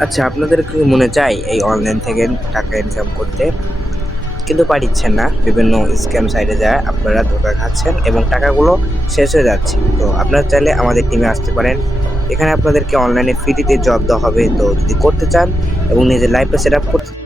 আচ্ছা, আপনাদের কি মনে চায় এই অনলাইন থেকে টাকা ইনকাম করতে? কিন্তু পারছেন না। বিভিন্ন স্ক্যাম সাইটে যায় আপনারা ধোঁকা খাচ্ছেন এবং টাকাগুলো শেষ হয়ে যাচ্ছে। তো আপনারা চাইলে আমাদের টিমে আসতে পারেন। এখানে আপনাদেরকে অনলাইনে ফ্রিতে জব দেওয়া হবে। তো যদি করতে চান এবং নিজের লাইফটা সেটআপ করতে